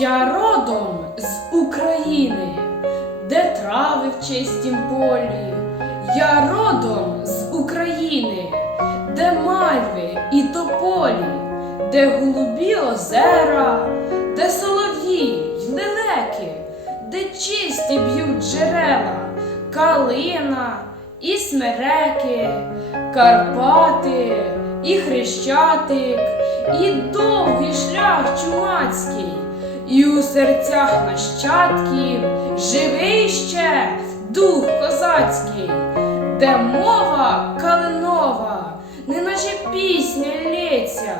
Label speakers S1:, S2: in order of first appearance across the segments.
S1: Я родом з України, де трави в чистім полі. Я родом з України, де мальви і тополі, де голубі озера, де солов'ї й лелеки, де чисті б'ють джерела, калина і смереки, Карпати і Хрещатик, і довгий шлях чумацький, і у серцях нащадків живий ще дух козацький, де мова калинова, неначе пісня лється,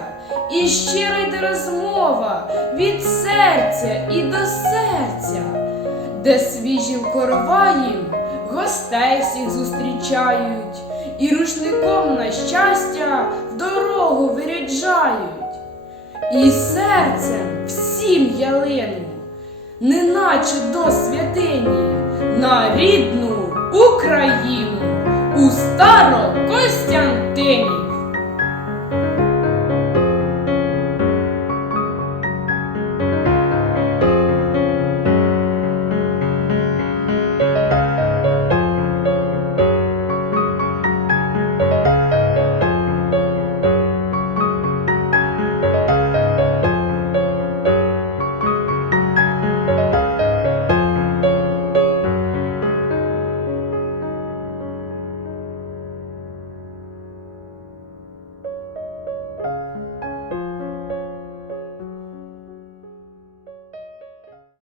S1: і щира йде розмова від серця і до серця, де свіжим короваєм гостей всіх зустрічають, і рушником на щастя в дорогу виряджають, і серцем всім ялину, неначе до святині, на рідну Україну у Старокостянтині.